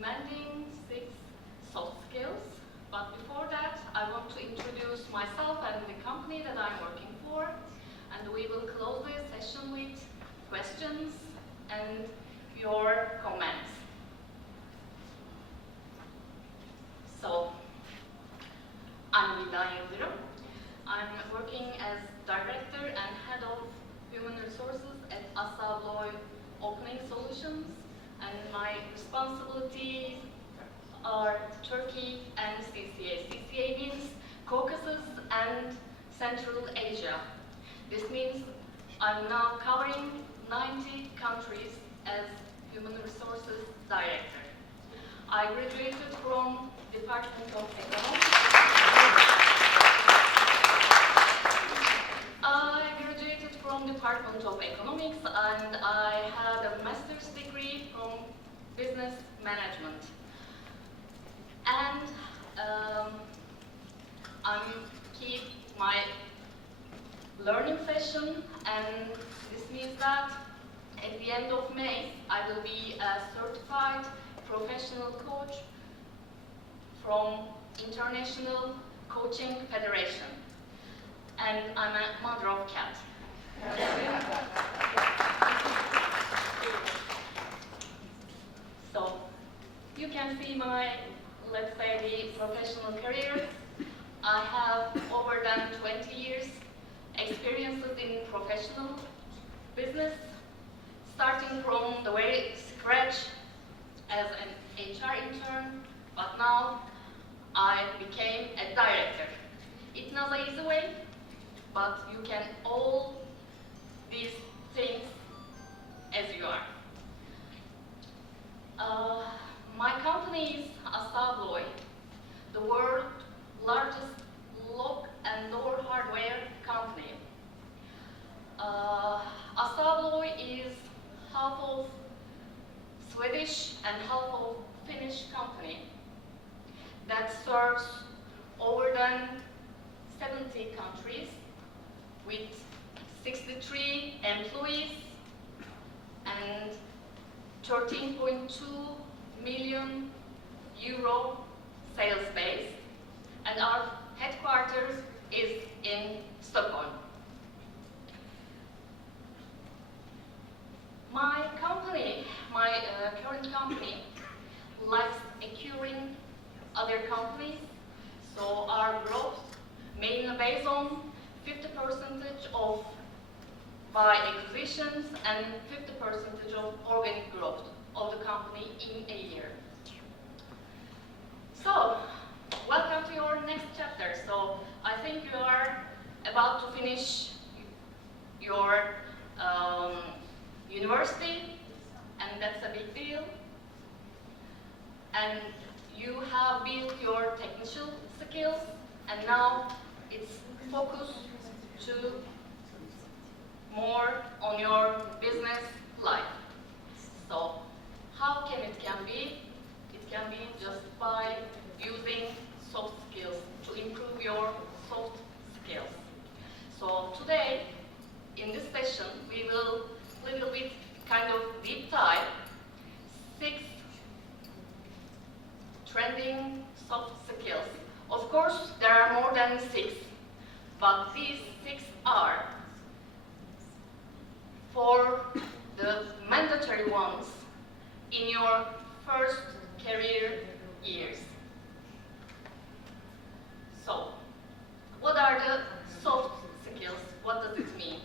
recommending 6 soft skills. But before that, I want to introduce myself and the company that I'm working for. And we will close this session with questions and your comments. So, I'm Yildirim. I'm working as Director and Head of Human Resources at ABLOY Opening Solutions, and my responsibilities are Turkey and CCA. CCA means Caucasus and Central Asia. This means I'm now covering 90 countries as Human Resources Director. I graduated from Department of Economics. And I had a master's degree from business management. And I'm keep my learning session, and this means that at the end of May I will be a certified professional coach from International Coaching Federation, and I'm a mother of cat. So you can see my, let's say, the professional career. I have over than 20 years experiences in professional business, starting from the very scratch as an HR intern, but now I became a director. It's not an easy way, but you can all these things as you are. My company is ABLOY, the world's largest lock and door hardware company. ABLOY is half of Swedish and half of Finnish company that serves over than 70 countries with 63 employees and 13.2 million euro sales base, and our headquarters is in Stockholm. My company, current company, likes acquiring other companies, so our growth mainly based on 50% of by acquisitions and 50% of organic growth of the company in a year. So, welcome to your next chapter. So, I think you are about to finish your university, and that's a big deal. And you have built your technical skills, and now it's focused to more on your business life. So, how can it be? It can be just by using soft skills to improve your soft skills. So today, in this session, we will little bit kind of deep dive 6 trending soft skills. Of course, there are more than 6, but these 6 are for the mandatory ones in your first career years. So, what are the soft skills? What does it mean?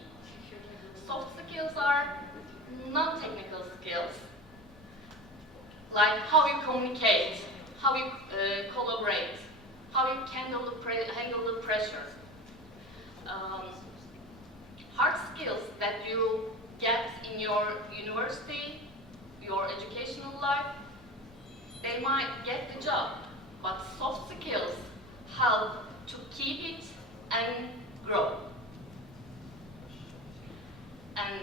Soft skills are non-technical skills, like how you communicate, how you collaborate, how you handle the pressure. Hard skills that you get in your university, your educational life, they might get the job, but soft skills help to keep it and grow. And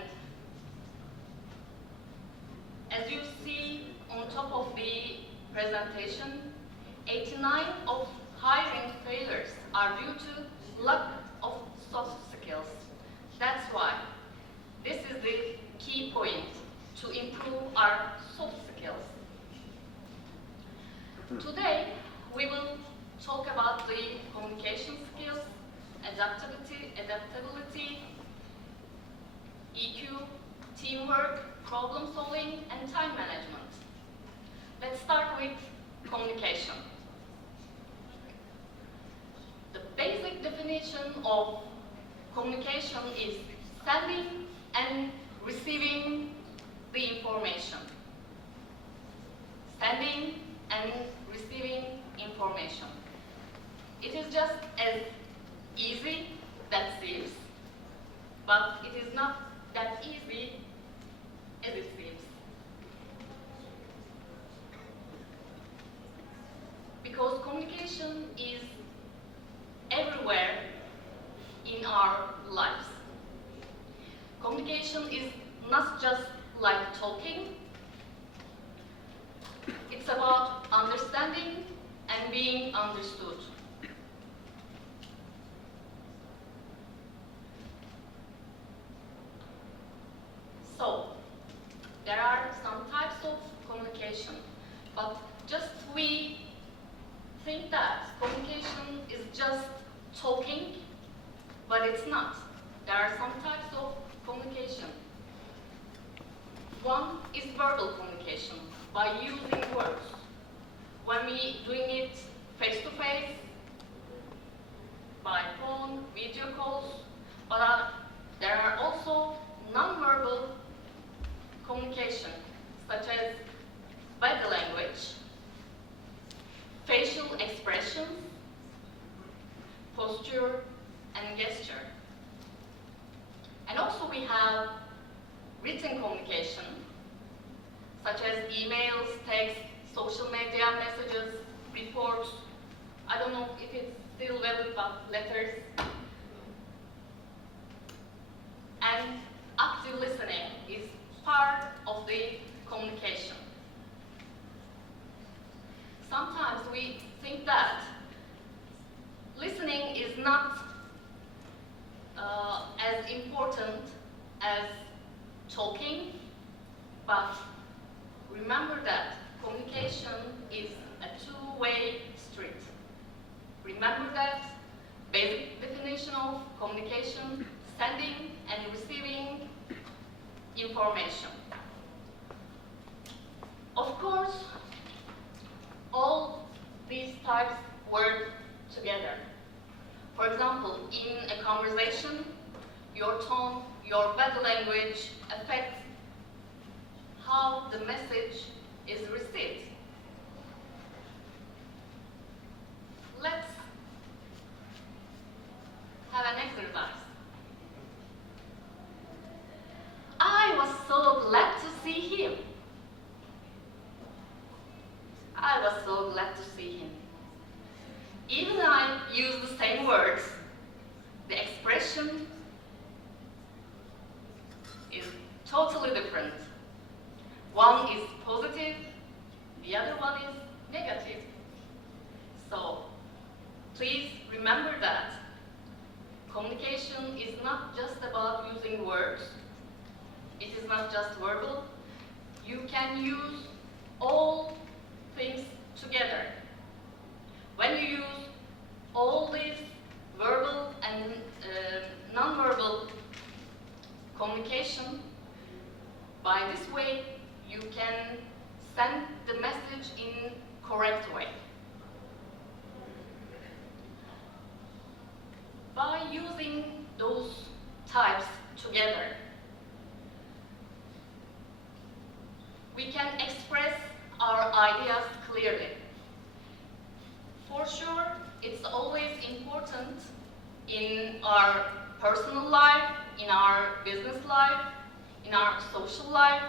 as you see on top of the presentation, 89 of hiring failures are due to lack of soft skills. That's why this is the key point to improve our soft skills. Today, we will talk about the communication skills, adaptability, EQ, teamwork, problem solving, and time management. Let's start with communication. The basic definition of communication is sending and receiving the information. Sending and receiving information. It is just as easy that seems, but it is not that easy as it seems. Because communication is everywhere in our lives. Communication is not just like talking. It's about understanding and being understood. So, there are some types of communication, but just we think that communication is just talking, but it's not. There are some types of communication. One is verbal communication, by using words. When we doing it face-to-face, by phone, video calls, but there are also non-verbal communication, such as body language, facial expressions, posture, and gesture. And also we have written communication, such as emails, text, social media messages, reports. I don't know if it's still valid, but letters. And active listening is part of the communication. Sometimes we think that listening is not as important as talking, but remember that communication is a two-way street. Remember that basic definition of communication, sending and receiving information. Of course, all these types work together. For example, in a conversation, your tone, your body language affects how the message is received. Let's have an exercise. I was so glad to see him. I was so glad to see him. Even I use the same words, the expression is totally different. One is positive, the other one is negative. So, please remember that communication is not just about using words. It is not just verbal. You can use all things together. When you use all these verbal and non-verbal communication, by this way, you can send the message in correct way. By using those types together, we can express our ideas clearly. For sure, it's always important in our personal life, in our business life, in our social life.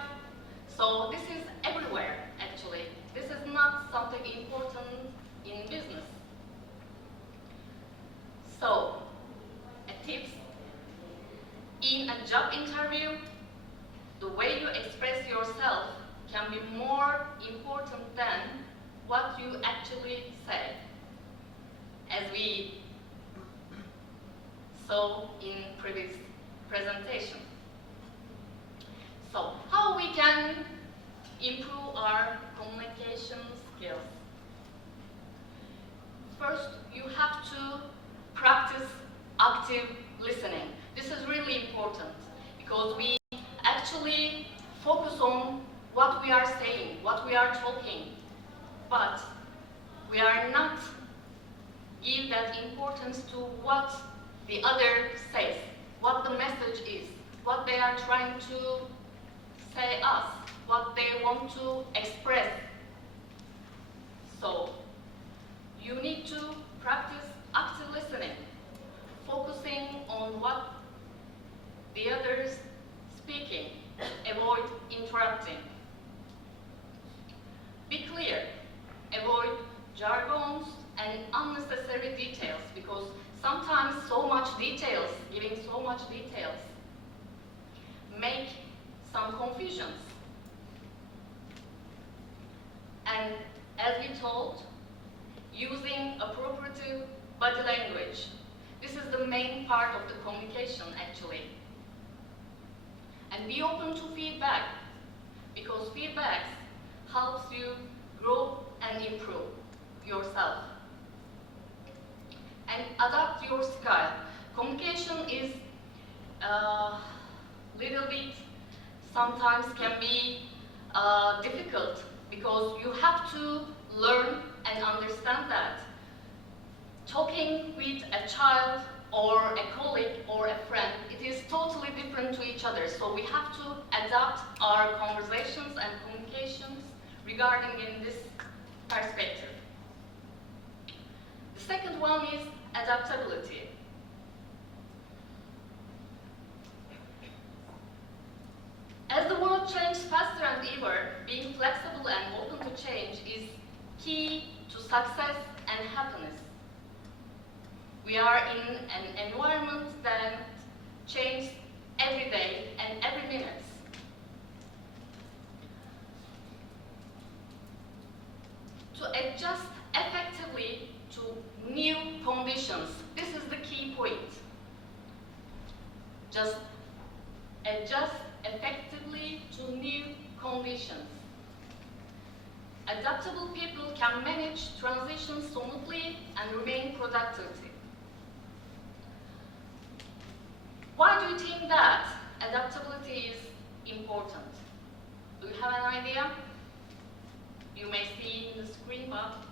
So this is everywhere, actually. This is not something important in business. So, a tip: in a job interview, the way you express yourself can be more important than what you actually say. As we saw in previous presentation. So, how we can improve our communication skills? First, you have to practice active listening. This is really important because we actually focus on what we are saying, what we are talking, but we are not give that importance to what the other says, what the message is, what they are trying to say us, what they want to express. So, you need to practice active listening, focusing on what the others speaking, avoid interrupting. Be clear, avoid jargons and unnecessary details, because sometimes so much details, giving so much details, make some confusions. And as we told, using appropriate body language. This is the main part of the communication, actually. And be open to feedback, because feedback helps you grow and improve yourself. And adapt your style. Communication is little bit, sometimes can be difficult, because you have to learn and understand that talking with a child or a colleague or a friend, it is totally different to each other. So we have to adapt our conversations and communications regarding in this perspective. The second one is adaptability. As the world changes faster and ever, being flexible and open to change is key to success and happiness. We are in an environment that changes every day and every minute. To adjust effectively to new conditions, this is the key point. Just adjust effectively to new conditions. Adaptable people can manage transitions smoothly and remain productive. Why do you think that adaptability is important? Do you have an idea? You may see in the screen, but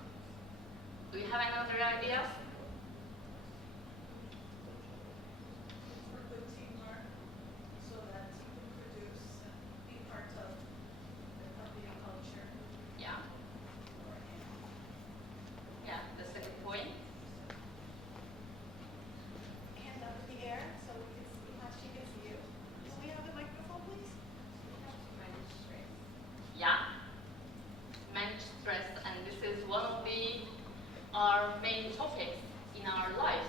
do you have any other ideas? For good teamwork, so that you can produce and be part of the company culture. Yeah. Yeah, that's a good point. Hand up in the air so we can see how she can see you. Can we have the microphone, please? Manage stress. Yeah. Manage stress, and this is one of our main topics in our lives.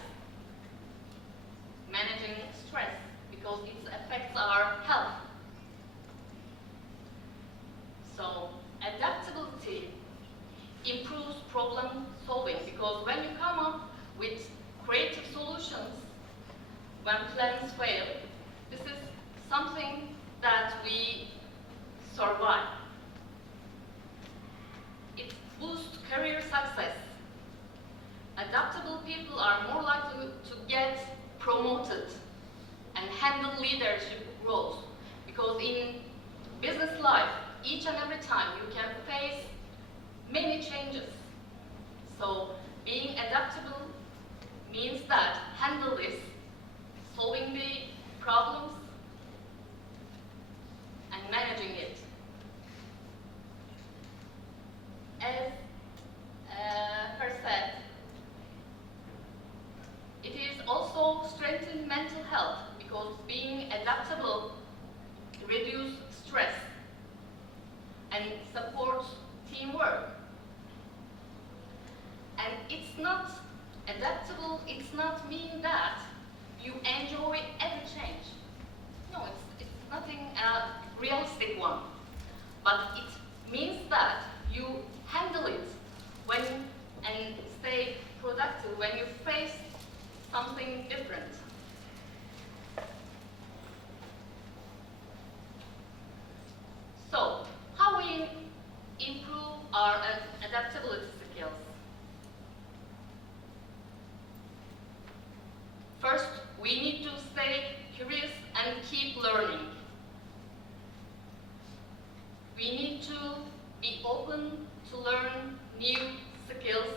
Managing stress, because it affects our health. So, adaptability improves problem solving, because when you come up with creative solutions, when plans fail, this is something that we survive. It boosts career success. Adaptable people are more likely to get promoted and handle leadership roles, because in business life, each and every time you can face many changes. So being adaptable means that handle this, solving the problems and managing it. As her said, it is also strengthen mental health, because being adaptable reduces stress and supports teamwork. And it's not adaptable, it's not mean that you enjoy every change. No, it's nothing realistic one. But it means that you handle it when and stay productive when you face something different. So, how we improve our adaptability skills? keep learning. We need to be open to learn new skills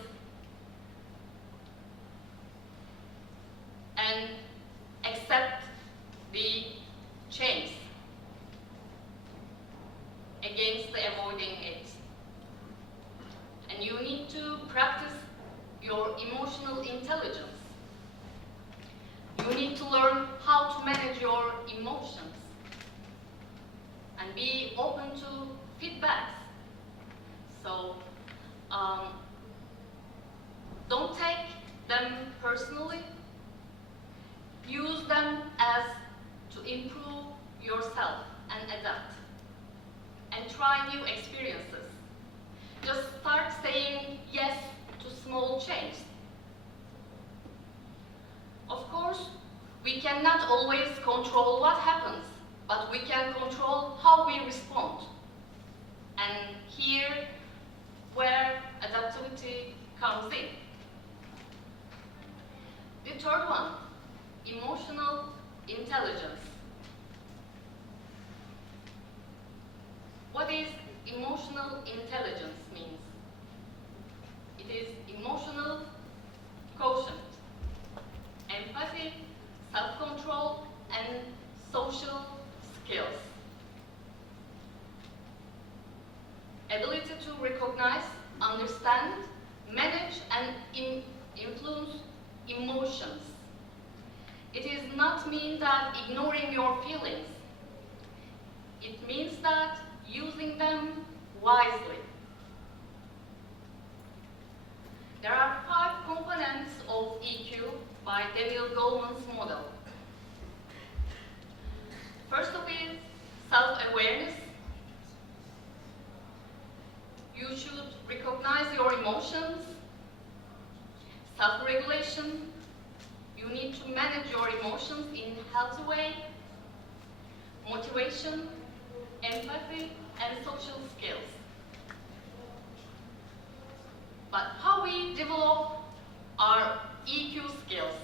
and accept the change against avoiding it. And you need to practice your emotional intelligence. You need to learn how to manage your emotions and be open to feedbacks. So don't take them personally. Use them as to improve yourself and adapt. And try new experiences. Just start saying yes to small changes. Of course, we cannot always control what happens, but we can control how we respond. And here, where adaptability comes in. The third one, emotional intelligence. What is emotional intelligence means? It is emotional quotient, empathy, self-control, and social skills. Ability to recognize, understand, manage, and influence emotions. It does not mean that ignoring your feelings. It means that using them wisely. There are 5 components of EQ by Daniel Goleman's model. First of it, self-awareness. You should recognize your emotions. Self-regulation. You need to manage your emotions in a healthy way. Motivation, empathy, and social skills. But how we develop our EQ skills?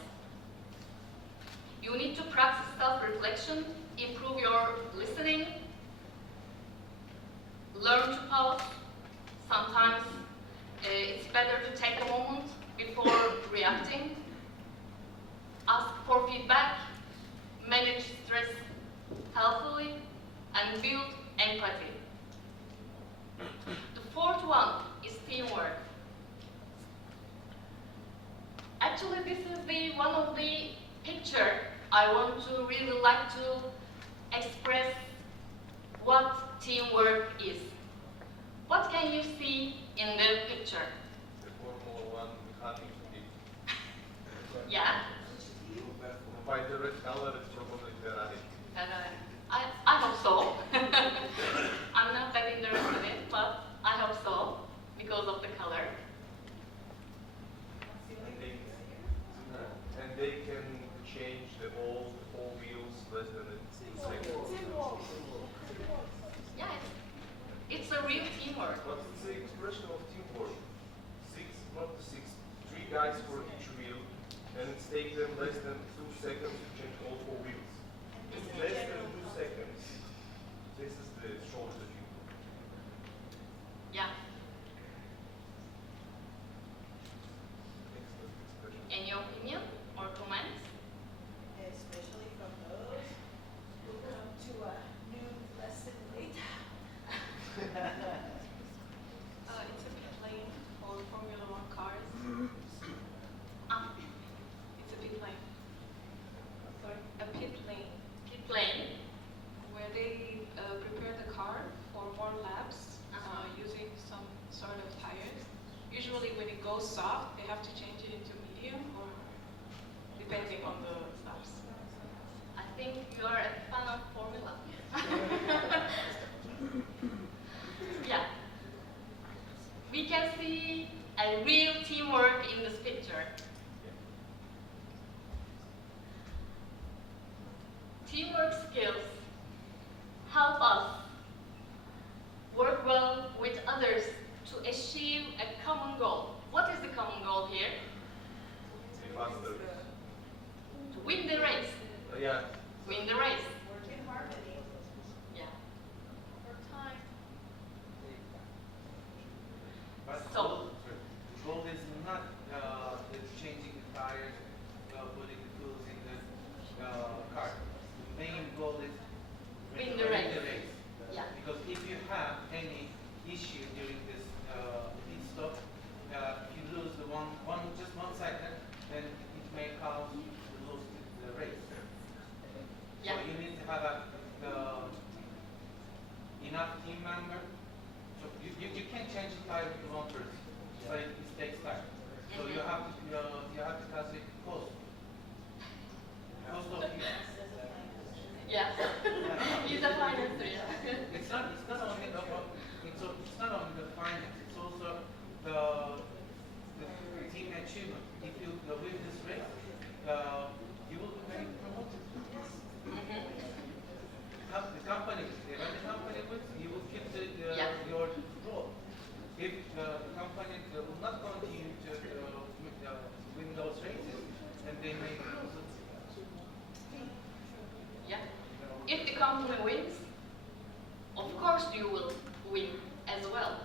You need to practice self-reflection, improve your listening, learn to pause. Sometimes it's better to take a moment before reacting. Ask for feedback, manage stress healthily, and build empathy. The fourth one is teamwork. Actually, this is one of the picture I want to really like to express what teamwork is. What can you see in the picture? The Formula 1 cutting team. Yeah? By the red color, it's probably Ferrari. I hope so. I'm not that interested in it, but I hope so, because of the color. And they can change the all 4 wheels less than 2 seconds. Yeah, it's a real teamwork. What is the expression of teamwork? 6, not 6, 3 guys for each wheel, and it takes them less than 2 seconds to change all 4 wheels. Less than 2 seconds. This is the shortest teamwork. Yeah. Excellent expression. Any opinion or comments? Especially from those who come to a new lesson late. It's a pit lane for Formula 1 cars. It's a pit lane. have enough team members. So you can't change the tire with one person. So it takes time. So you have to calculate the cost. Cost of you. Yeah. He's a financer, yeah. It's not only the finance. It's also the team achievement. If you win this race, you will be very promoted. The company, when the company wins, you will keep your role. If the company will not continue to win those races, then they may lose it. Yeah. If the company wins, of course you will win as well.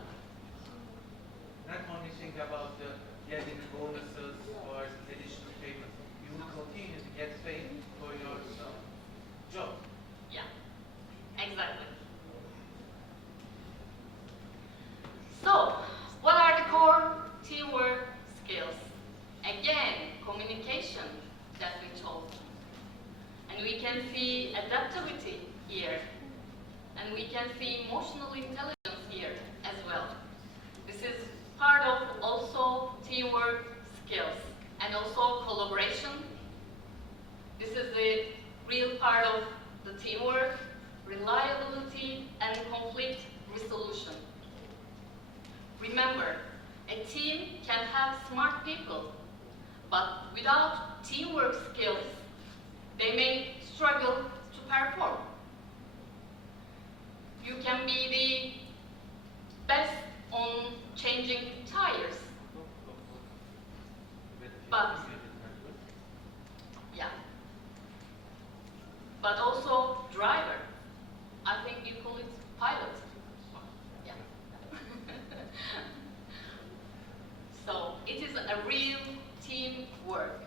Not only think about getting bonuses or additional payments. You will continue to get paid for your job. Yeah, exactly. So, what are the core teamwork skills? Again, communication that we told. And we can see adaptability here. And we can see emotional intelligence here as well. This is part of also teamwork skills and also collaboration. This is the real part of the teamwork, reliability and conflict resolution. Remember, a team can have smart people, but without teamwork skills, they may struggle to perform. You can be the best on changing tires, but yeah, but also driver. I think you call it pilot. Yeah. So it is a real teamwork.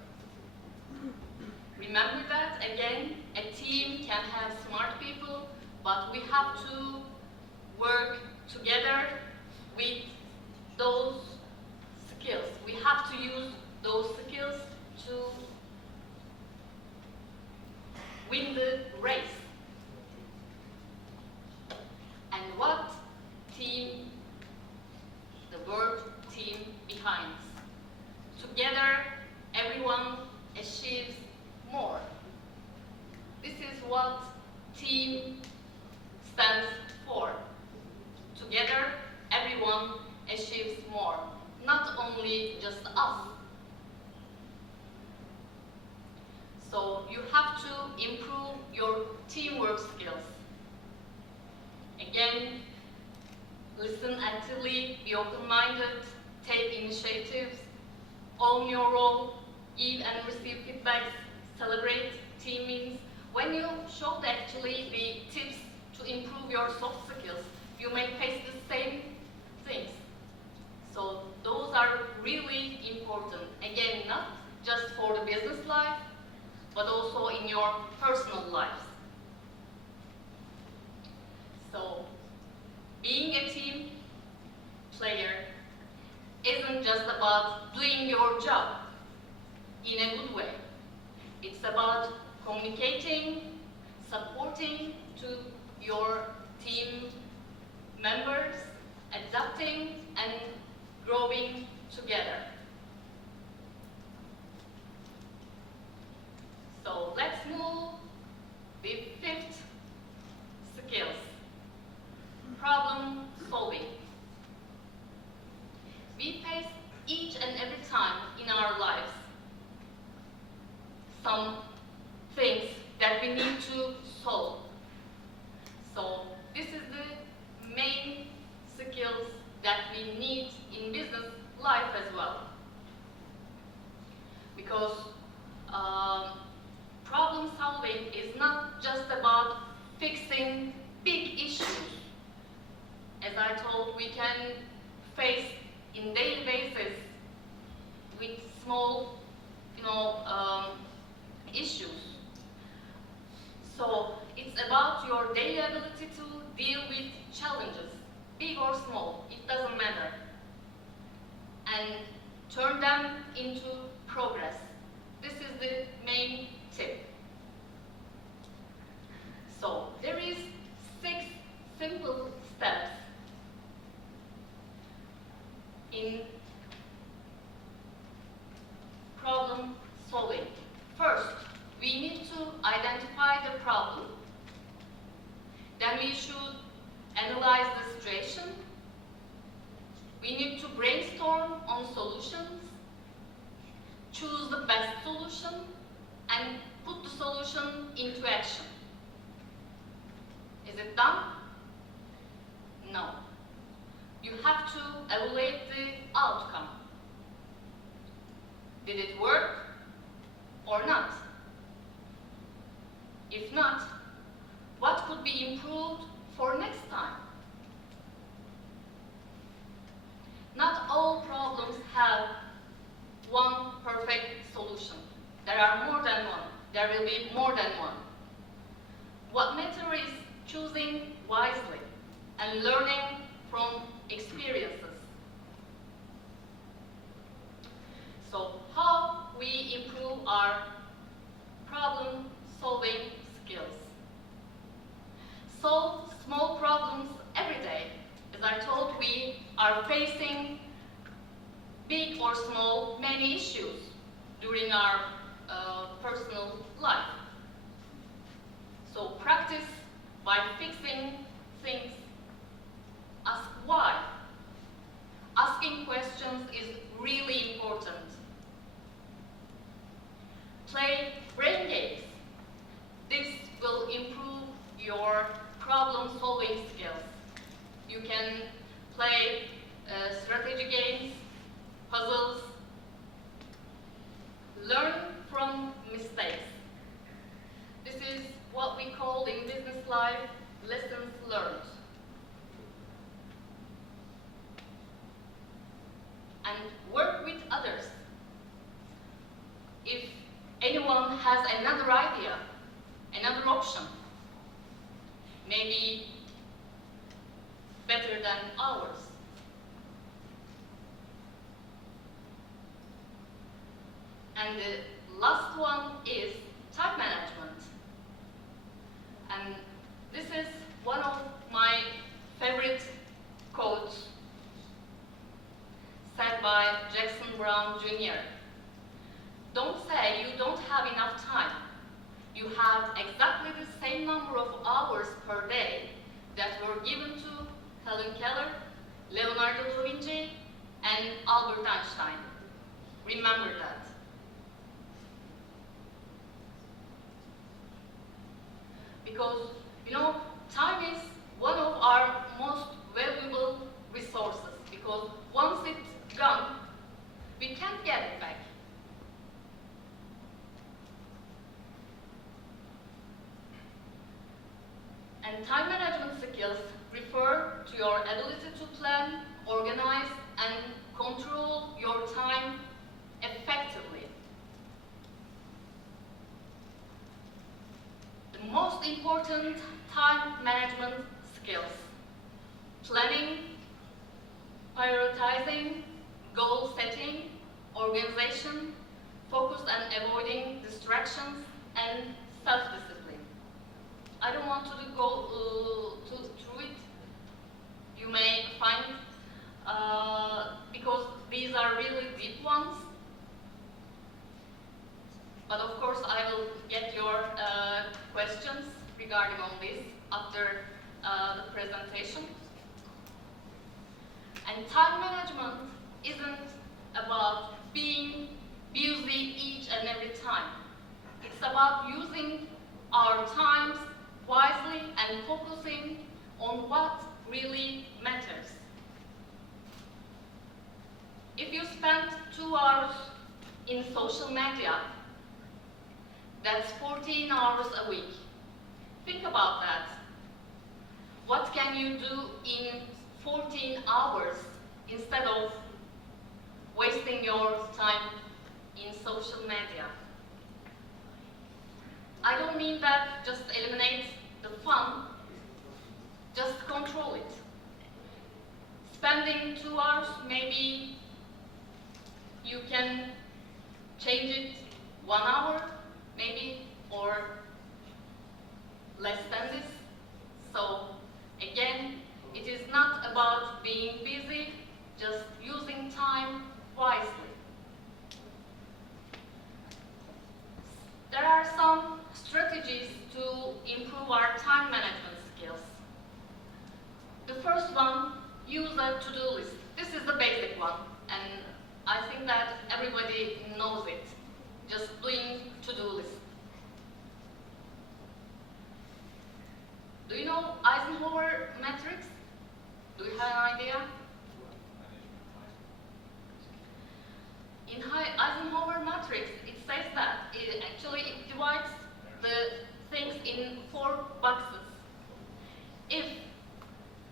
Remember that again, a team can have smart people, but we have to work together with those skills. We have to use those skills to win the race. And what team, the word team behind. Together, everyone achieves more. This is what team stands for. Together, everyone achieves more. Not only just us. So you have to improve your teamwork skills. Again, listen actively, be open-minded, take initiatives, own your role, give and receive feedbacks, celebrate team meetings. When you showed actually the tips to improve your soft skills, you may face the same things. So those are really important. Again, not just for the business life, but also in your personal lives. So being a team player isn't just about doing your job in a good way. It's about communicating, supporting to your team members, adapting and growing together. So let's move the fifth skills, problem solving. We face each and every time in our lives some things that we need to solve. So this is the main skills that we need in business life as well. Because problem solving is not just about fixing big issues. As I told, we can face in daily basis with small, issues. So it's about your daily ability to deal with challenges, big or small, it doesn't matter, and turn them into progress. This is the main tip. analyze the situation. We need to brainstorm on solutions, choose the best solution, and put the solution into action. Is it done? No. You have to evaluate the outcome. Did it work or not? If not, what could be improved for next time? Not all problems have one perfect solution. There are more than one. There will be more than one. What matters is choosing wisely and learning from experiences. So, how we improve our problem-solving skills? Solve small problems every day. As I told, we are facing big or small, many issues during our personal life. So practice by fixing things. Ask why. Asking questions is really important. Play brain games. This will improve your problem-solving skills. You can play strategy games, puzzles. Learn from mistakes. This is what we call in business life lessons learned. And work with others. If anyone has another idea, another option, maybe better than ours, and the last one is time management. And this is one of my favorite quotes said by Jackson Brown Jr. Don't say you don't have enough time. You have exactly the same number of hours per day that were given to Helen Keller, Leonardo da Vinci, and Albert Einstein. Remember that. Because, time is one of our most valuable resources, because once it's gone, we can't get it back. And time management skills refer to your ability to plan, organize, and control your time effectively. The most important time management skills: planning, prioritizing, goal setting, organization, focus and avoiding distractions, and self-discipline. I don't want to go through it. You may find, because these are really deep ones. But of course, I will get your questions regarding on this after the presentation. And time management isn't about being busy each and every time. It's about using our times wisely and focusing on what really matters. If you spend 2 hours in social media, that's 14 hours a week. Think about that. What can you do in 14 hours instead of wasting your time in social media? I don't mean that just eliminate the fun, just control it. Spending 2 hours, maybe you can change it 1 hour, maybe, or less than this. So again, it is not about being busy, just using time wisely. There are some strategies to improve our time management skills. The first one, use a to-do list. This is the basic one, and I think that everybody knows it. Just doing to-do list. Do you know Eisenhower matrix? Do you have an idea? In Eisenhower matrix, it says that it divides the things in 4 boxes. If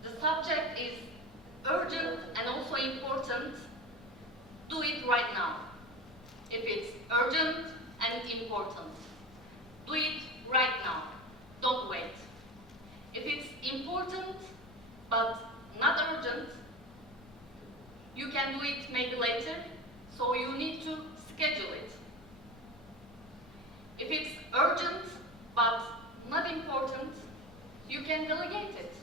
the subject is urgent and also important, do it right now. If it's urgent and important, do it right now. Don't wait. If it's important but not urgent, you can do it maybe later, so you need to schedule it. If it's urgent but not important, you can delegate it.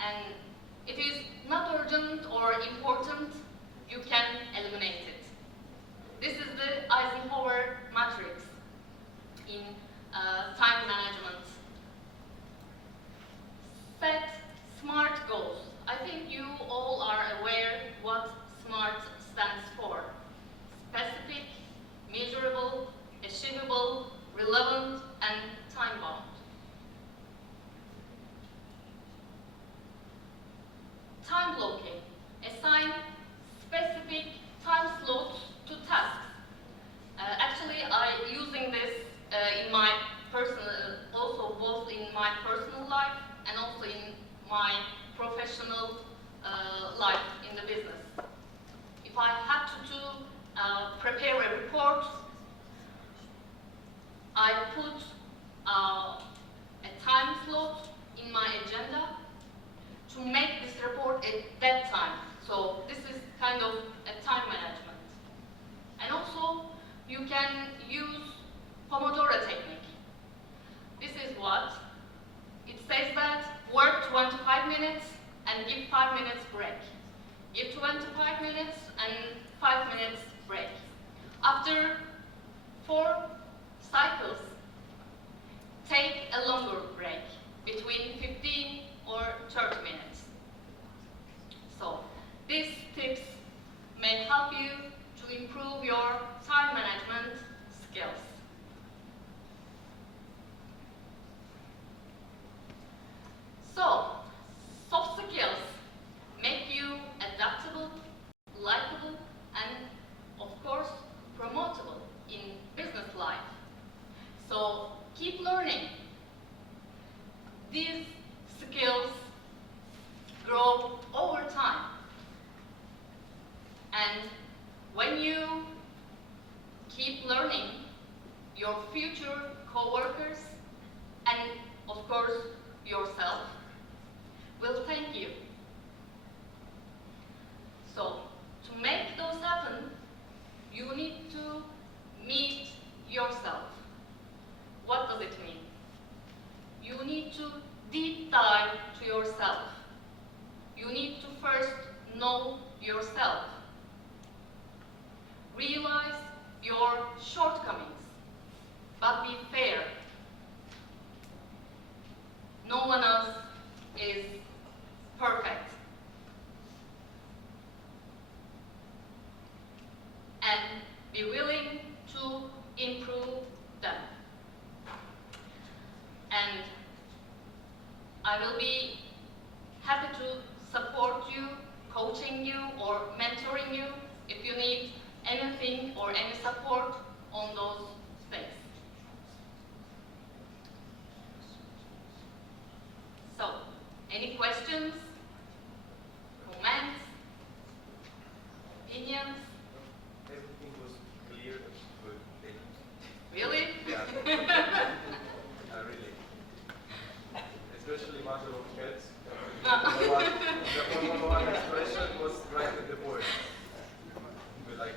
And if it's not urgent or important, you can eliminate it. This is the Eisenhower matrix in time management. Set SMART goals. I think you all are aware what SMART stands for. Specific, measurable, achievable, relevant, and time-bound. Time blocking. Assign specific time slots to tasks. Actually, I'm using this in my personal, also both in my personal life and also in my professional life in the business. If I have to prepare a report, I put a time slot in my agenda to make this report at that time. So this is kind of a time management. And also, you can use Pomodoro technique. This is what it says that work 25 minutes and give 5 minutes break. Give 25 minutes and 5 minutes break. After 4 cycles, take a longer break between 15 or 30 minutes. So these tips may help you to improve your time management skills. So, soft skills make you adaptable, likable, and of course, promotable in business life. So, keep learning. These skills grow over time. And when you keep learning, your future co-workers and of course yourself will thank you. So, to make those happen, you need to meet yourself. What does it mean? You need to deep dive to yourself. You need to first know yourself. Realize your shortcomings, but be fair. No one else is perfect. And be willing to improve them. And I will be happy to support you, coaching you, or mentoring you if you need anything or any support on those things. So, any questions, comments, opinions? Everything was clear and good. Thank you. Really? Yeah. Really. Especially matter of pets. The one expression was right at the point. We like it.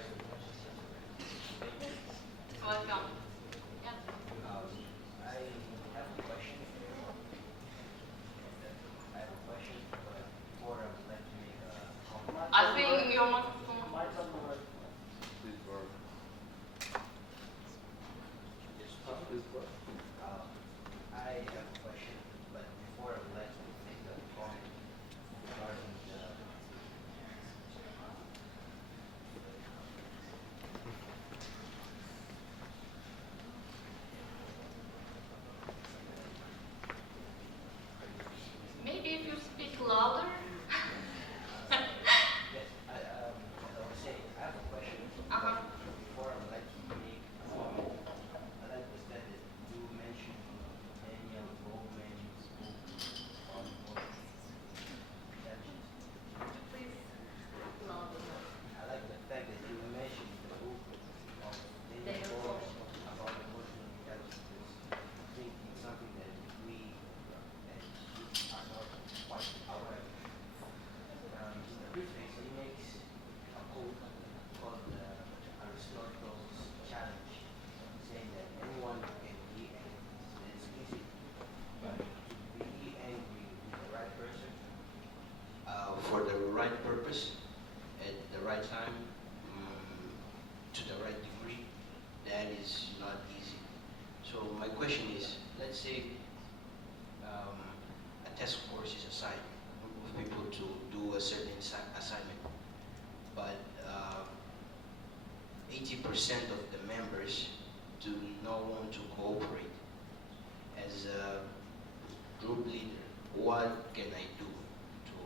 Welcome. Yeah. I have a question. I have a question, but before I would like to make a comment. I think your microphone. I have a question, but before I would like to make a comment. a certain assignment, but 80% of the members do not want to cooperate. As a group leader, what can I do to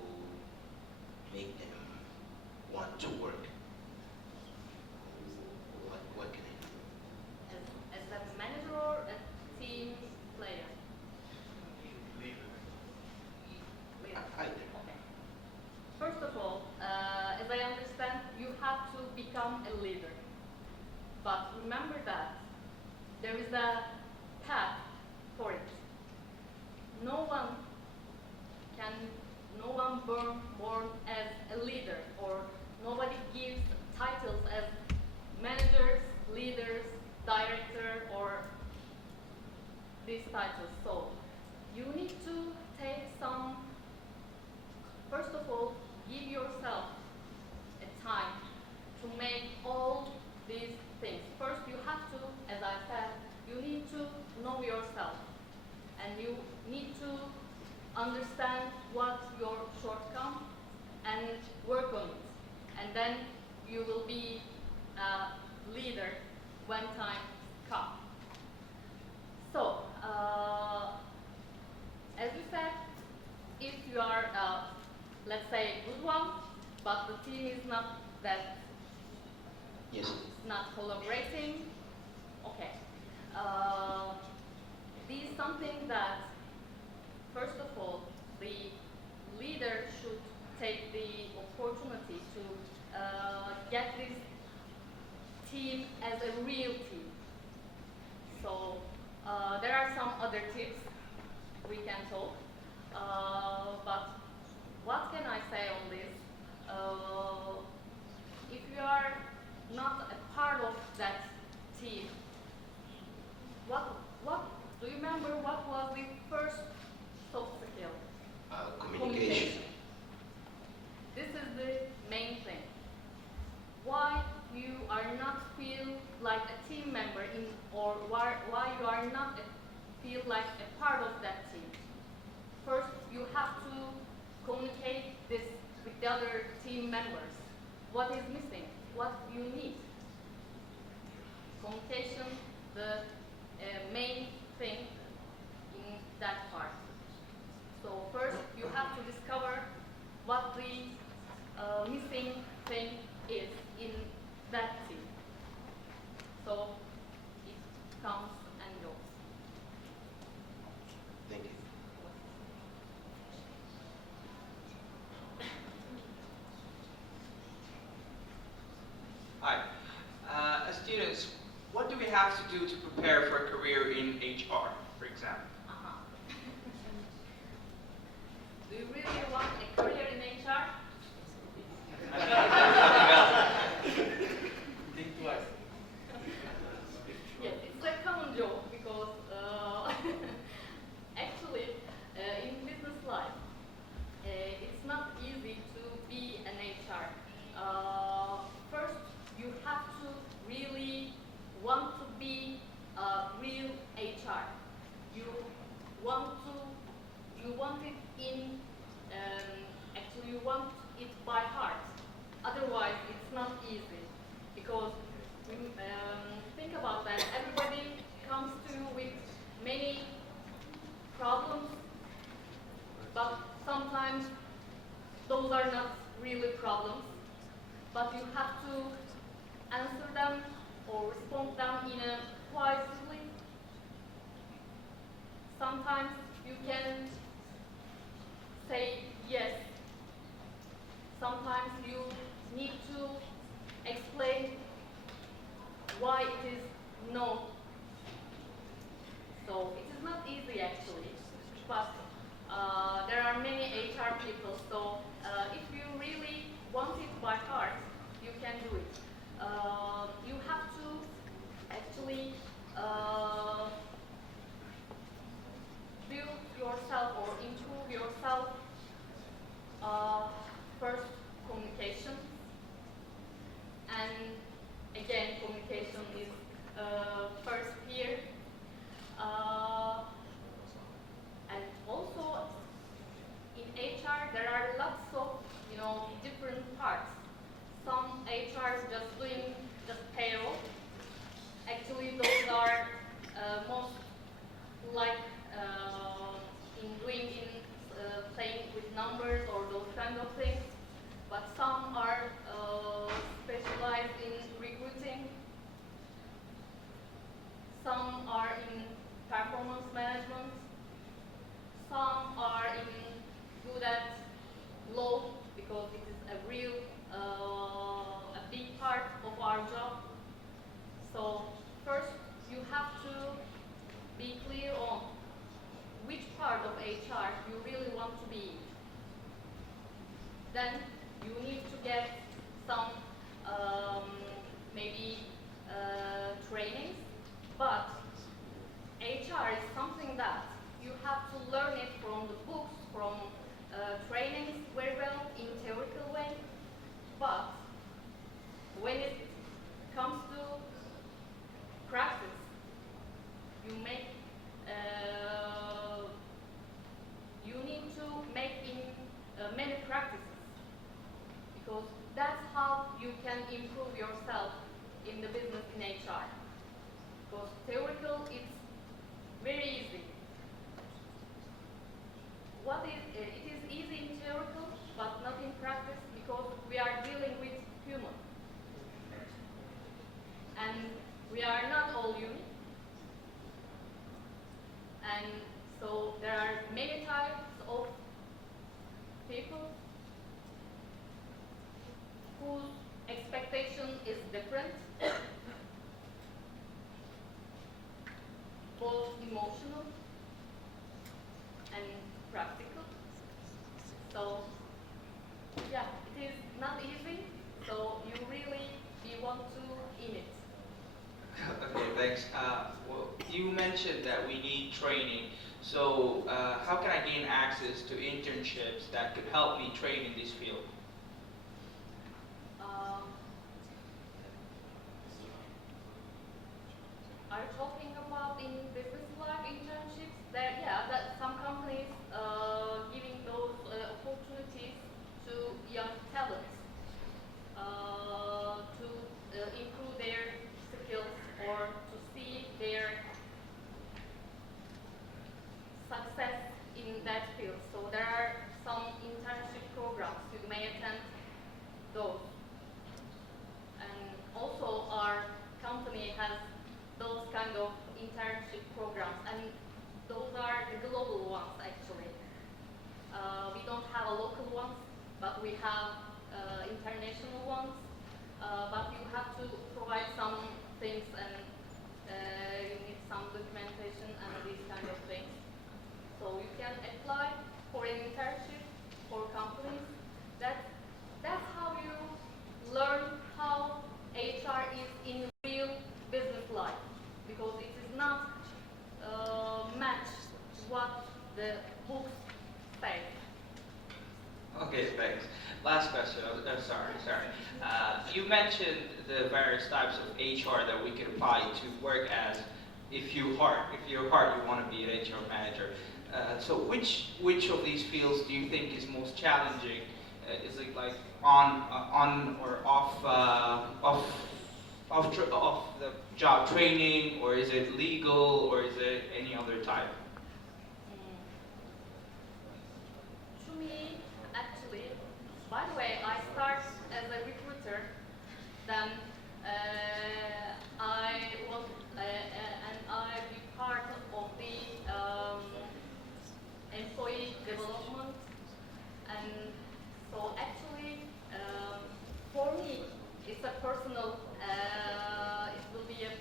make them want to work? What can I do? As a manager or a team player? Leader. Either. Okay. First of all, as I understand, you have to become a leader. But remember that there is a path for it. No one born as a leader, or nobody gives titles as managers, leaders, director, or these titles. So you need to take some, first of all, give yourself a time to make all these things. First, you have to, as I said, you need to know yourself, and you need to understand what your shortcomings and work on it. And then you will be a leader when time comes. So, as you said, if you are, let's say, a good one, but the team is not that, Yes. not collaborating, okay. This is something that, first of all, the leader should take the opportunity to get this team as a real team. So there are some other tips we can talk, but what can I say on this? If you are not a part of that team, what do you remember what was the first soft skill? Communication. This is the main thing. Why you are not feel like a team member in, or why you are not feel like a part of that team? First, you have to communicate this with the other team members. What is missing? What you need? Communication, the main thing in that part. So first, you have to discover what the missing thing is in that team. So it comes and goes. Thank you. Hi. As students, what do we have to do to prepare for a career in HR, for example? Do you really want a career in HR? Think twice. Yes, it's a common joke because actually in business life it's not easy to be an HR. First, you have to really want to be a real HR. You want it in actually you want it by heart. Otherwise, it's not easy because think about that. Everybody comes to you with many problems, but sometimes those are not really problems. But you have to answer them or respond them in a wisely. Sometimes you can say yes. Sometimes you need to explain why it is no. So it is not easy actually, but there are many HR people. So if you really want it by heart, you can do it. You have to actually build yourself or improve yourself. First, communication, and again, communication is first here, and also in HR there are lots of HR just doing just payroll. Actually, those are most like in doing playing with numbers or those kind of things. But some are specialized in recruiting. Some are in performance management. Some are good at law because it is a real, a big part of our job. So first, you have to be clear on which part of HR you really want to be. Then you need to get some maybe trainings, but HR is something that you have to learn it from the books, from trainings very well in theoretical way, but when it comes to practice, you make you need to make in many practices because that's how you can improve yourself in the business in HR. Because theoretical is very easy. It is easy in theoretical, but not in practice because we are dealing with humans. And we are not all unique. And so there are many types of people whose expectation is different, both emotional and practical. So yeah, it is not easy, so you really want to in it. Okay, thanks. Well, you mentioned that we need training. So, how can I gain access to internships that could help me train in this field? Are you talking about in business life internships? That yeah, that some companies giving those opportunities to young talents to improve their skills or to see their success in that field. So there are some internship programs. You may attend those. And also our company has those kind of internship programs, and those are the global ones actually. We don't have a local ones, but we have international ones. But you have to provide some things, and you need some documentation and these kind of things. So you can apply for an internship for companies. That's how you learn how HR is in real business life, because it is not match what the books say. Okay, thanks. Last question. Sorry. You mentioned the various types of HR that we could apply to work as. If you're heart, you want to be an HR manager. So which of these fields do you think is most challenging? Is it like on or off the job training, or is it legal, or is it any other type? To me, actually, by the way, I start as a recruiter, then I was and I be part of the employee development, and so actually for me it's a personal it will be a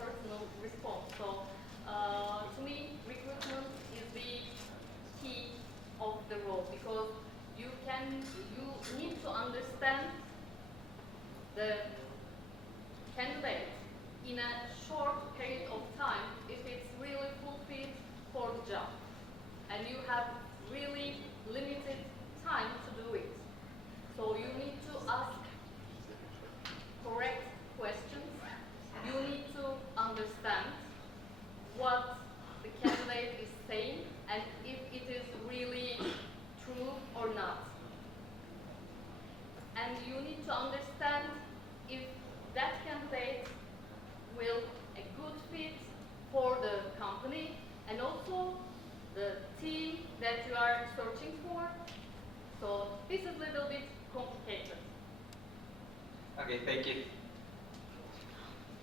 personal response. So to me recruitment is the key of the role, because you need to understand the candidate in a short period of time if it's really fulfilled for the job, and you have really limited time to do it. So you need to ask correct questions. You need to understand what the candidate is saying and if it is really true or not. And you need to understand that you are searching for. So this is a little bit complicated. Okay, thank you.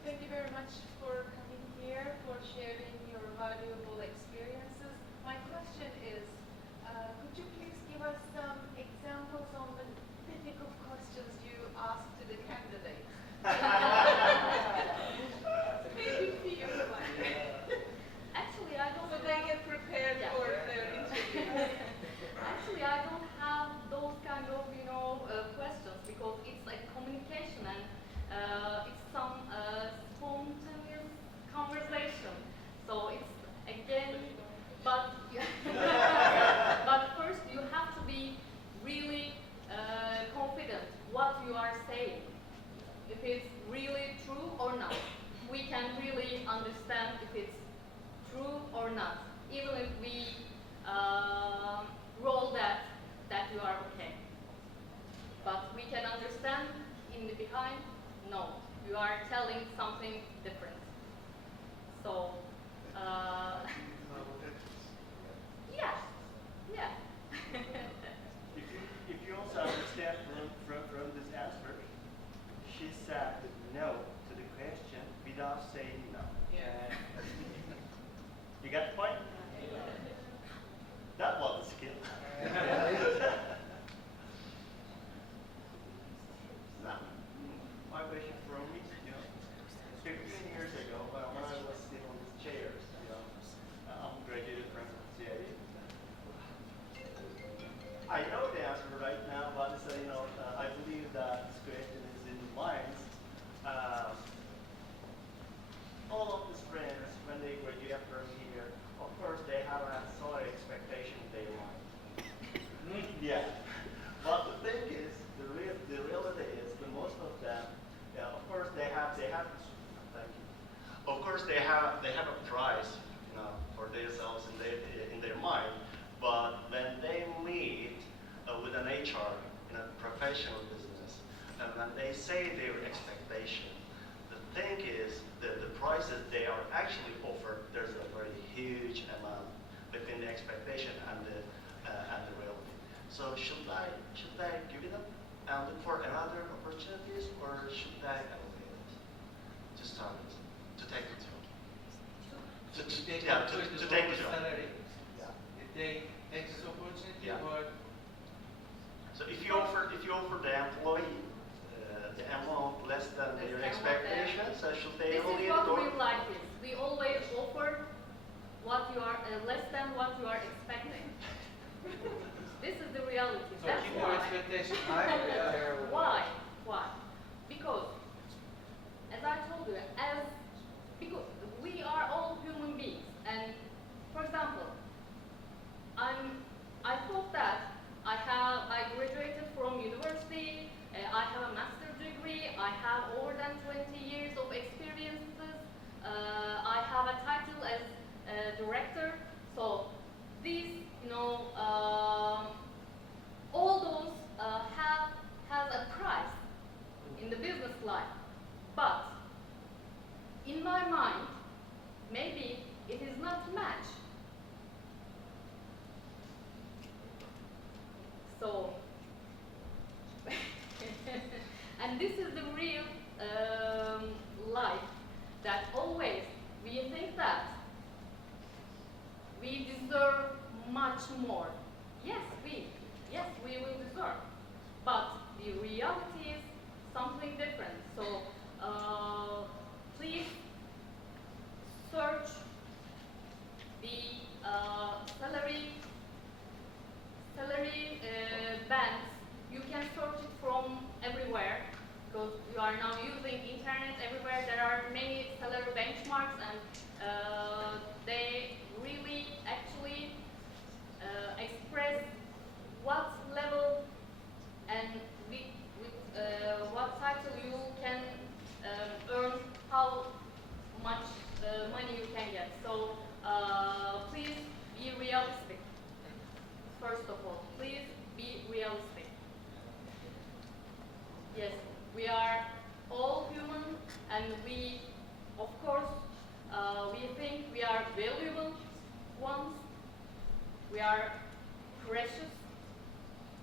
Thank you very much for coming here, for sharing your valuable experiences. My question is, could you please give us some examples on the difficult questions you asked to the candidates? Maybe few like. Actually, I don't So they get prepared Yeah. for their interview. Actually, I don't have those kind of, questions because it's like communication and it's some spontaneous conversation. So it's again, but but first you have to be really confident what you are saying. If it's really true or not. We can really understand if it's true or not, even if we roll that you are okay. But we can understand in the behind, no, you are telling something different. So, yeah, yeah. If you also understand from this answer, she said no to the question without saying no. Yeah. You got the point? That was a skill. Now, my question from me, 15 years ago, when I was sitting on these chairs, I'm graduated from CIE. I know the answer right now, but I believe that this question is in the minds. All of these friends, when they graduate from here, of course they have a solid expectation in their mind. Yeah. But the thing is, the reality is that most of them, of course they have thank you. Of course they have a price, for themselves in their mind. But when they meet with an HR in a professional business, and when they say their expectation, the thing is that the prices they are actually offered, there's a very huge amount between the expectation and the reality. So should I give it up and look for another opportunities, or should I elevate it to start it, to take the job? To take the job. Salary. Yeah. If they take this opportunity, Yeah. or So if you offer the employee the amount less than their expectations, so should they This elevate is it, what or? real life is. We always offer what you are less than what you are expecting. This is the reality. so That's keep your why. expectation high. Why? Why? Because, as I told you, because we are all human beings, and for example, I thought that I graduated from university. I have a master's degree. I have over than 20 years of experiences. I have a title as director. So these, all those has a price in the business life. But in my mind, maybe it is not match. So, and this is the real life, that always we think that we deserve much more. Yes, we will deserve. But the reality is something different. So, please search the salary bands. You can search it from everywhere because you are now using internet everywhere. There are many salary benchmarks, and they really actually express what level and with what title you can earn, how much money you can get. So please be realistic. First of all, please be realistic. Yes, we are all human, and we, of course, we think we are valuable ones. We we are precious,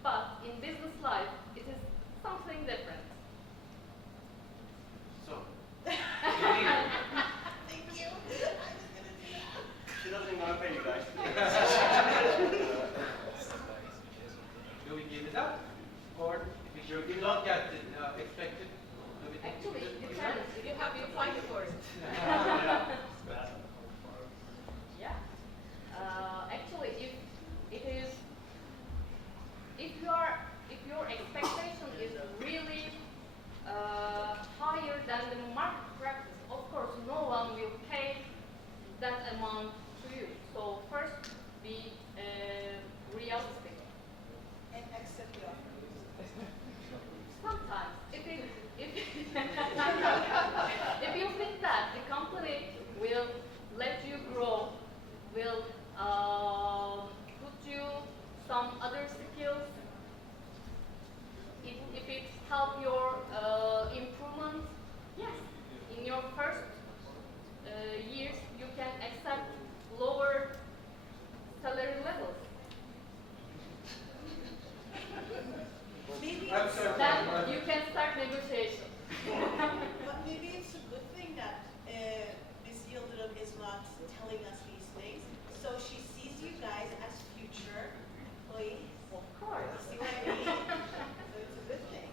but in business life, it is something different. So, Thank you. She doesn't even want to pay you guys. do we give it up? Or if you don't get the expected, do we Actually, do it we- depends. You have to fight for it. Yeah. Actually, if it is, if your expectation is really higher than the market practice, of course, no one will pay that amount to you. So first, be realistic. And accept the offer. Sometimes, if if you think that the company will let you grow, will put you some other skills, if it help your improvement, yes, in your first years you can accept lower salary levels. Maybe I'm it's, sorry. Then you can start negotiation. but maybe it's a good thing that Ms. Yildirim is not telling us these things. So she sees you guys as future employees. Of course. See what I mean? So it's a good thing.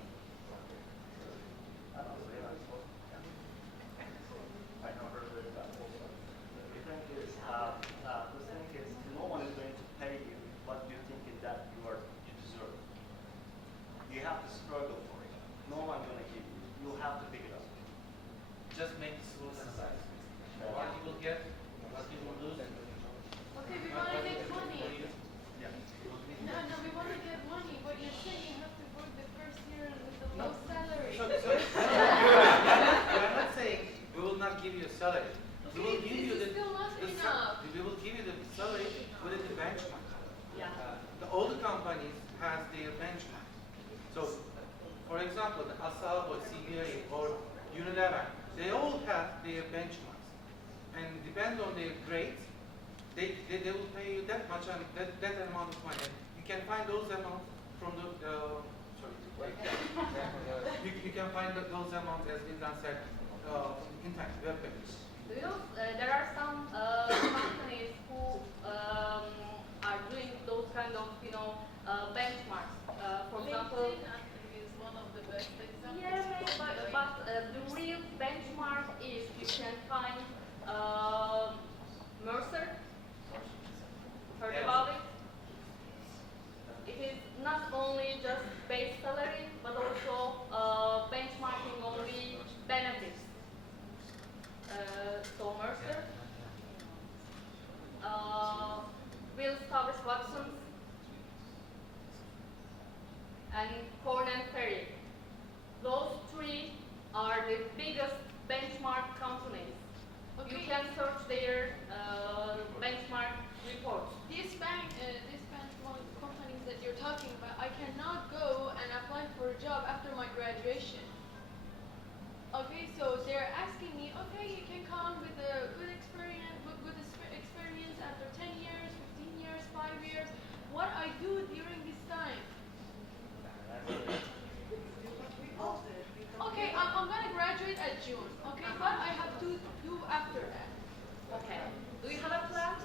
I don't say that. I know her very well. The thing is, no one is going to pay you what you think is that you deserve. You have to struggle for it. No one gonna give you. You have to pick it up. just make the rules concise. What you will get, what you will lose. Okay, we want to get money. No, we want to get money, but you're saying you have to work the first year with the low salary. We are not saying we will not give you a salary. We will Okay, give you this the, is still not the enough. we will give you the salary within the benchmark. Yeah. All the companies has their benchmark. So, for example, the ASSA or CBA or Unilever, they all have their benchmarks. And depend on their grades, they will pay you that much and that amount of money. You can find those amounts from the you can find those amounts, as Ldan said, from the internet web pages. Do you know, there are some companies who are doing those kind of, benchmarks. For example, LinkedIn, I think, is one of the best examples. yeah, but the real benchmark is you can find Mercer. Heard Yes. about it? It is not only just base salary, but also benchmarking on the benefits. So Mercer, Will Towers Watson's, and Korn and Ferry. Those three are the biggest benchmark companies. You Okay. can search their benchmark reports. These companies that you're talking about, I cannot go and apply for a job after my graduation. Okay, so they're asking me, okay, you can come with a good experience, experience after 10 years, 15 years, 5 years. What I do during this time? We all did. Okay, I'm gonna graduate at June. Okay, what I have to do after that? Okay. Do you have a plan?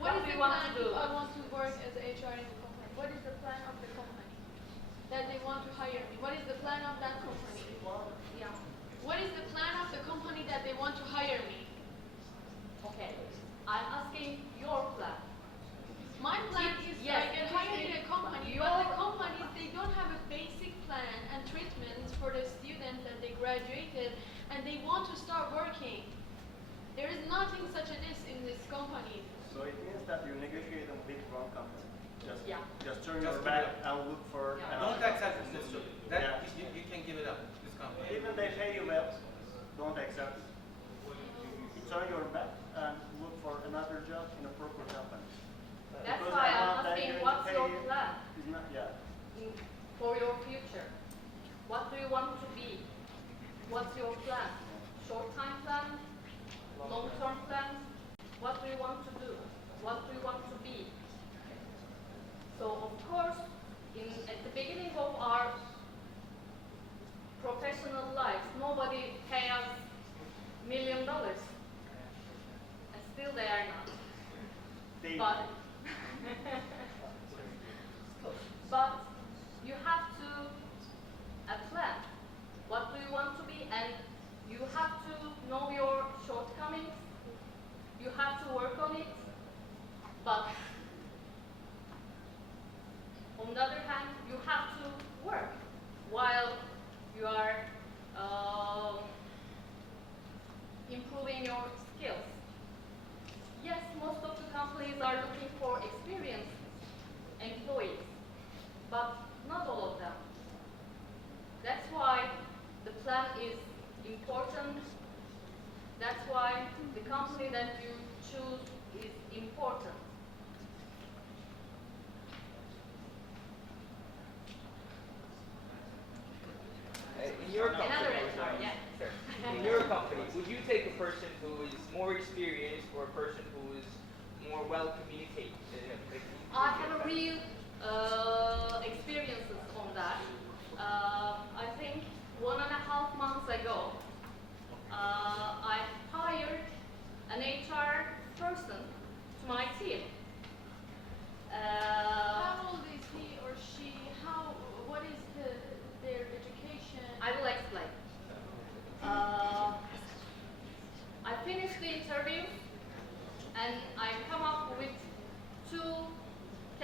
What is do the you want plan to do? if I want to work as a HR in the company? What is the plan of the company that they want to hire me? What is the plan of that company? Yeah. What is the plan of the company that they want to hire me? Okay. I'm asking your plan. My plan is Yes, I get hired in a company, but the companies, they don't have a basic plan and treatment for the students that they graduated and they want to start working. There is nothing such as this in this company. So it means that you negotiate on big wrong company. Yeah. Just turn Just your give back it and look for Yeah. Don't another accept company. this. That Yeah. you can give it up. This company. Even they pay you well, don't accept it. You turn your back and look for another job in a proper company. That's Because why the amount I'm that asking you're going what's to your pay you plan is not, for your future. What do you want to be? What's your plan? Short-time plan? Long-term plan? What do you want to do? What do you want to be?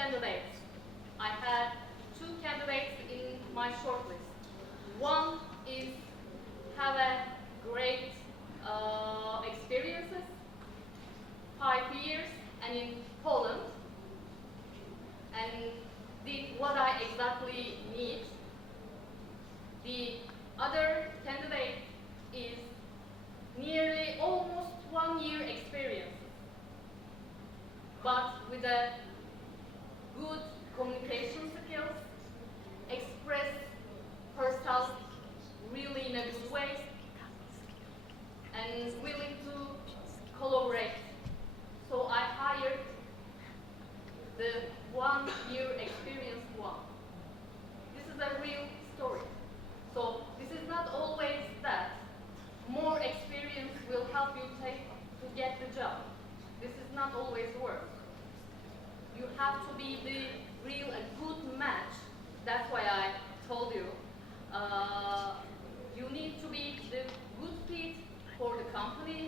candidates. I had 2 candidates in my shortlist. One is have a great experiences, 5 years, and in Poland, and did what I exactly need. The other candidate is nearly almost 1 year experience, but with a good communication skills, express herself really in a good way, and willing to collaborate. So I hired the 1 year experienced one. This is a real story. So this is not always that more experience will help you to get the job. This is not always work. You have to be the real a good match. That's why I told you. You need to be the good fit for the company,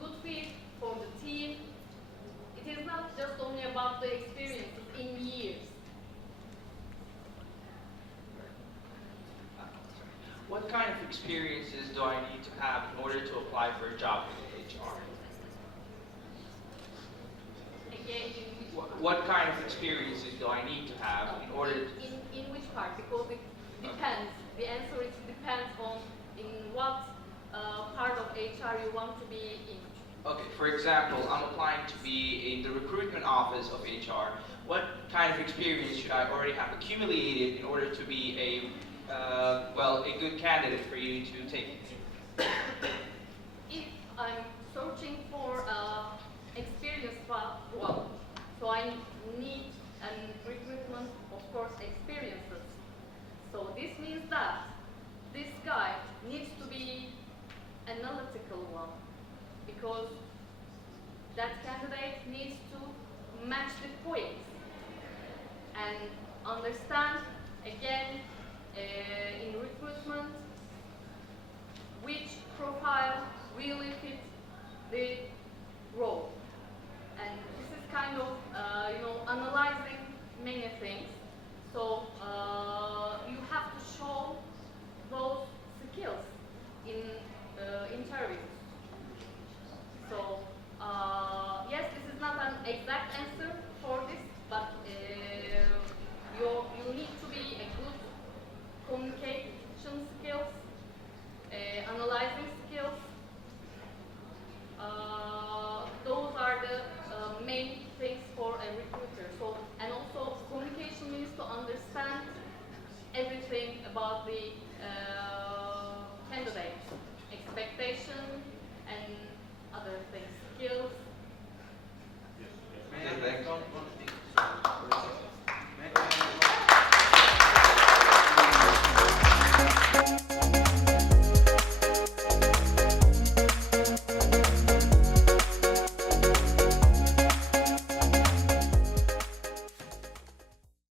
good fit for the team. It is not just only about the experiences in years. What kind of experiences do I need to have in order to apply for a job in HR? Again, in which part? What kind of experiences do I need to have in order to... In which part? Because it depends. The answer is depends on in what part of HR you want to be in. Okay, for example, I'm applying to be in the recruitment office of HR. What kind of experience should I already have accumulated in order to be a good candidate for you to take? If I'm searching for experienced one, so I need an recruitment, of course, experiences. So this means that this guy needs to be analytical one, because that candidate needs to match the points and understand again in recruitment which profile really fits the role. And this is kind of analyzing many things. So you have to show those skills in interviews. So yes, this is not an exact answer for this, but you need to be a good communication skills, analyzing skills. Those are the main things for a recruiter. So, and also communication means to understand everything about the candidate, expectation and other things, skills.